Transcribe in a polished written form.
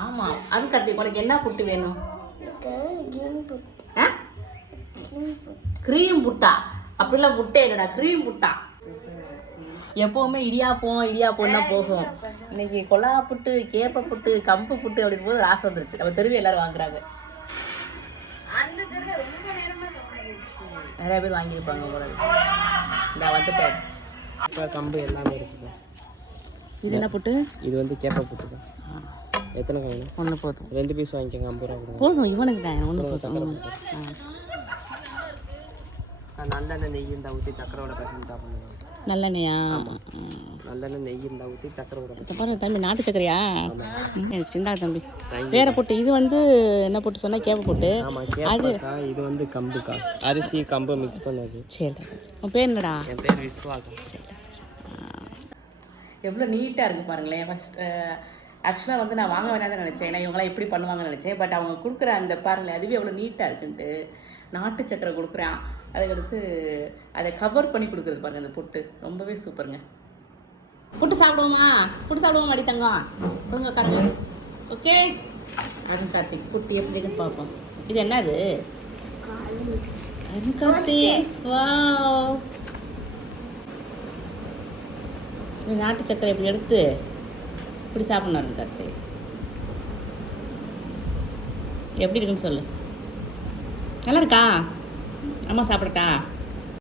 ஆமாம் அது கார்த்திக் உனக்கு என்ன புட்டு வேணும்? க்ரீம் புட்டா? அப்படிலாம் புட்டே இல்லைடா, க்ரீம் புட்டா. எப்போவுமே இடியாப்பம் தான் போகும். இன்னைக்கு கொலா புட்டு, கேப்ப புட்டு, கம்பு புட்டு அப்படின்னு போது ஆசை வந்துருச்சு. நம்ம தெருவில் எல்லாரும் வாங்குறாங்க. நிறைய பேர் வாங்கியிருப்பாங்க போல. இந்த வந்துட்டேன். இப்போ கம்பு எல்லாமே இருக்குது. இது என்ன புட்டு? இது வந்து கேப்ப புட்டு. எத்தனை காணும்? ஒன்று போதும். 2 பீஸ் வாங்கிக்கோங்க. 50 ரூபா கொடுங்க. போதும் இவனுக்கு தான். ஒன்று போதும். நல்லெண்ணெய் நெய் இருந்தால் ஊற்றி சக்கரோட பசங்க சாப்பிடுங்க. நல்லெண்ணெயா? நல்லெண்ணெய் நெய் இருந்தால் ஊற்றி சக்கரோட. பாருங்க தம்பி, நாட்டு சக்கரையா? சிண்டா தம்பி. வேற போட்டு இது வந்து என்ன போட்டு சொன்னா? கேப்ப போட்டு. அது இது வந்து கம்புக்கா, அரிசி கம்பு மிக்ஸ் பண்ணது. சரி. உன் பேர் என்னடா? என் பேர் விஸ்வாகா. எவ்வளோ நீட்டாக இருக்குது பாருங்களேன். ஃபஸ்ட் ஆக்சுவலாக வந்து நான் வாங்க வேணாம்னு நினச்சேன். ஏன்னா இவங்களாம் எப்படி பண்ணுவாங்கன்னு நினச்சேன். பட் அவங்க கொடுக்குற அந்த பாருங்களேன், அதுவே எவ்வளோ நீட்டாக இருக்குன்ட்டு. நாட்டு சக்கரை கொடுக்குறான். அதுக்கடுத்து அதை கவர் பண்ணி கொடுக்குறது பாருங்கள் அந்த புட்டு. ரொம்பவே சூப்பருங்க. புட்டு சாப்பிடுவோமா? புட்டு சாப்பிடுவோம் அடி தங்கம். உங்க கடமை. ஓகே அருண் கார்த்திக் புட்டு எப்படி இருக்குன்னு பார்ப்போம். இது என்னது? அருண் கார்த்திக், வாவ். நாட்டு சக்கரை இப்படி எடுத்து இப்படி சாப்பிட்ணும் கருத்து. எப்படி இருக்குன்னு சொல்லு. நல்லா இருக்கா? அம்மா சாப்பிடட்டா?